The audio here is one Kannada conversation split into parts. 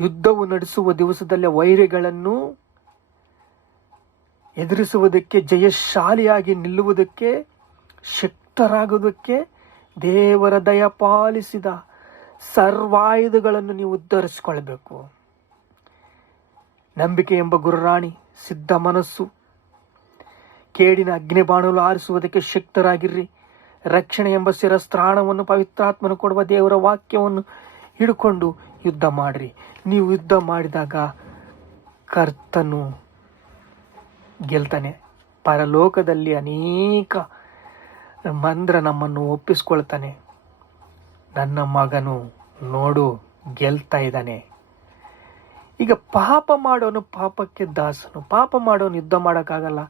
ಯುದ್ಧವು ನಡೆಸುವ ದಿವಸದಲ್ಲಿ ವೈರಿಗಳನ್ನು ಎದುರಿಸುವುದಕ್ಕೆ, ಜಯಶಾಲಿಯಾಗಿ ನಿಲ್ಲುವುದಕ್ಕೆ, ಶಕ್ತರಾಗುವುದಕ್ಕೆ ದೇವರ ದಯ ಪಾಲಿಸಿದ ಸರ್ವಾಯುಧಗಳನ್ನು ನೀವು ಉದ್ಧರಿಸಿಕೊಳ್ಳಬೇಕು. ನಂಬಿಕೆ ಎಂಬ ಗುರುರಾಣಿ, ಸಿದ್ಧ ಮನಸ್ಸು, ಕೇಡಿನ ಅಗ್ನಿಬಾಣಲು ಆರಿಸುವುದಕ್ಕೆ ಶಕ್ತರಾಗಿರ್ರಿ. ರಕ್ಷಣೆ ಎಂಬ ಶಿರಸ್ತ್ರಾಣವನ್ನು ಪವಿತ್ರಾತ್ಮನು ಕೊಡುವ ದೇವರ ವಾಕ್ಯವನ್ನು ಹಿಡ್ಕೊಂಡು ಯುದ್ಧ ಮಾಡಿರಿ. ನೀವು ಯುದ್ಧ ಮಾಡಿದಾಗ ಕರ್ತನು ಗೆಲ್ತಾನೆ. ಪರಲೋಕದಲ್ಲಿ ಅನೇಕ ಮಂದ್ರ ನಮ್ಮನ್ನು ಒಪ್ಪಿಸ್ಕೊಳ್ತಾನೆ. ನನ್ನ ಮಗನು ನೋಡು, ಗೆಲ್ತಾ ಇದ್ದಾನೆ. ಈಗ ಪಾಪ ಮಾಡೋನು ಪಾಪಕ್ಕೆ ದಾಸನು. ಪಾಪ ಮಾಡೋನು ಯುದ್ಧ ಮಾಡೋಕ್ಕಾಗಲ್ಲ.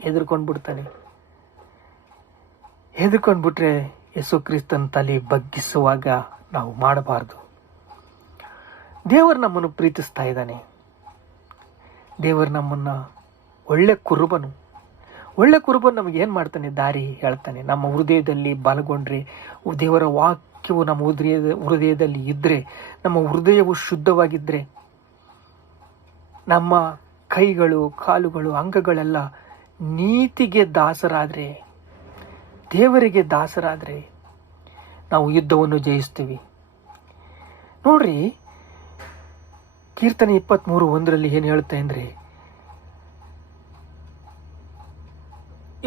ಹೆದರ್ಕೊಂಡು ಬಿಡ್ತಾನೆ ಹೆದರ್ಕೊಂಡ್ಬಿಟ್ರೆ ಯೇಸು ಕ್ರಿಸ್ತನ ತಲೆ ಬಗ್ಗಿಸುವಾಗ ನಾವು ಮಾಡಬಾರ್ದು. ದೇವರು ನಮ್ಮನ್ನು ಪ್ರೀತಿಸ್ತಾ ಇದ್ದಾನೆ. ದೇವರು ನಮ್ಮನ್ನು ಒಳ್ಳೆ ಕುರುಬನು. ಒಳ್ಳೆ ಕುರುಬನು ನಮಗೆ ಏನು ಮಾಡ್ತಾನೆ? ದಾರಿ ಹೇಳ್ತಾನೆ. ನಮ್ಮ ಹೃದಯದಲ್ಲಿ ಬಲಗೊಂಡ್ರೆ, ದೇವರ ವಾಕ್ಯವು ನಮ್ಮ ಹೃದಯದ, ಹೃದಯದಲ್ಲಿ ಇದ್ದರೆ ನಮ್ಮ ಹೃದಯವು ಶುದ್ಧವಾಗಿದ್ದರೆ ನಮ್ಮ ಕೈಗಳು, ಕಾಲುಗಳು, ಅಂಗಗಳೆಲ್ಲ ನೀತಿಗೆ ದಾಸರಾದರೆ, ದೇವರಿಗೆ ದಾಸರಾದರೆ ನಾವು ಯುದ್ಧವನ್ನು ಜಯಿಸ್ತೀವಿ. ನೋಡ್ರಿ ಕೀರ್ತನೆ ಇಪ್ಪತ್ತ್ಮೂರು ಒಂದರಲ್ಲಿ ಏನು ಹೇಳುತ್ತೆ ಅಂದರೆ,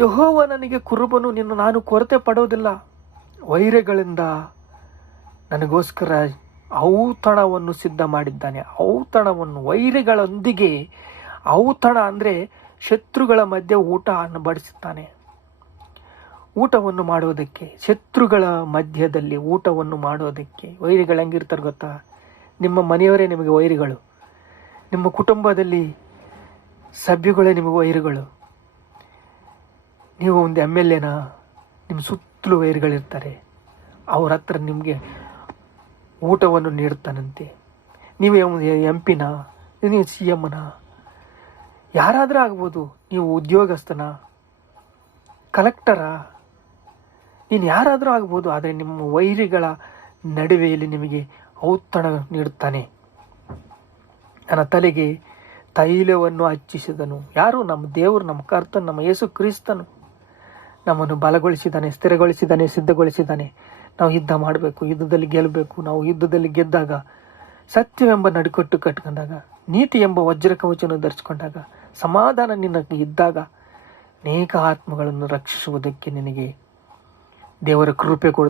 ಯಹೋವ ನನಗೆ ಕುರುಬನು, ನಿನ್ನ ನಾನು ಕೊರತೆ ಪಡೋದಿಲ್ಲ. ವೈರಗಳಿಂದ ನನಗೋಸ್ಕರ ಔತಣವನ್ನು ಸಿದ್ಧ ಮಾಡಿದ್ದಾನೆ. ಔತಣವನ್ನು, ವೈರಗಳೊಂದಿಗೆ ಔತಣ ಅಂದರೆ ಶತ್ರುಗಳ ಮಧ್ಯೆ ಊಟವನ್ನು ಬಡಿಸುತ್ತಾನೆ ಊಟವನ್ನು ಮಾಡೋದಕ್ಕೆ ಶತ್ರುಗಳ ಮಧ್ಯದಲ್ಲಿ ಊಟವನ್ನು ಮಾಡೋದಕ್ಕೆ ವೈರಿಗಳು ಹೆಂಗಿರ್ತಾರೆ ಗೊತ್ತಾ? ನಿಮ್ಮ ಮನೆಯವರೇ ನಿಮಗೆ ವೈರಿಗಳು. ನಿಮ್ಮ ಕುಟುಂಬದಲ್ಲಿ ಸಭ್ಯಗಳೇ ನಿಮಗೆ ವೈರಿಗಳು. ನೀವು ಒಂದು ಎಂ ಎಲ್ ಎನ ನಿಮ್ಮ ಸುತ್ತಲೂ ವೈರಿಗಳಿರ್ತಾರೆ. ಅವ್ರ ಹತ್ರ ನಿಮಗೆ ಊಟವನ್ನು ನೀಡುತ್ತಾನಂತೆ. ನೀವೇ ಎಂ ಪಿನ ನೀವು ಸಿ ಎಮ್ನ ಯಾರಾದರೂ ಆಗ್ಬೋದು, ನೀವು ಉದ್ಯೋಗಸ್ಥನ ಕಲೆಕ್ಟರ ನೀನು ಯಾರಾದರೂ ಆಗ್ಬೋದು, ಆದರೆ ನಿಮ್ಮ ವೈರಿಗಳ ನಡುವೆಯಲ್ಲಿ ನಿಮಗೆ ಔತಣ ನೀಡುತ್ತಾನೆ. ನನ್ನ ತಲೆಗೆ ತೈಲವನ್ನು ಹಚ್ಚಿಸಿದನು. ಯಾರು? ನಮ್ಮ ದೇವರು, ನಮ್ಮ ಕರ್ತನು, ನಮ್ಮ ಯೇಸು ಕ್ರಿಸ್ತನು. ನಮ್ಮನ್ನು ಬಲಗೊಳಿಸಿದ್ದಾನೆ, ಸ್ಥಿರಗೊಳಿಸಿದ್ದಾನೆ, ಸಿದ್ಧಗೊಳಿಸಿದ್ದಾನೆ. ನಾವು ಯುದ್ಧ ಮಾಡಬೇಕು, ಯುದ್ಧದಲ್ಲಿ ಗೆಲ್ಲಬೇಕು. ನಾವು ಯುದ್ಧದಲ್ಲಿ ಗೆದ್ದಾಗ, ಸತ್ಯವೆಂಬ ನಡುಕಟ್ಟು ಕಟ್ಕೊಂಡಾಗ ನೀತಿ ಎಂಬ ವಜ್ರ ಕವಚವನ್ನು ಧರಿಸಿಕೊಂಡಾಗ, ಸಮಾಧಾನ ನಿನ್ನ ಇದ್ದಾಗ, ಅನೇಕ ಆತ್ಮಗಳನ್ನು ರಕ್ಷಿಸುವುದಕ್ಕೆ ನಿನಗೆ ದೇವರ ಕೃಪೆ ಕೊಡು.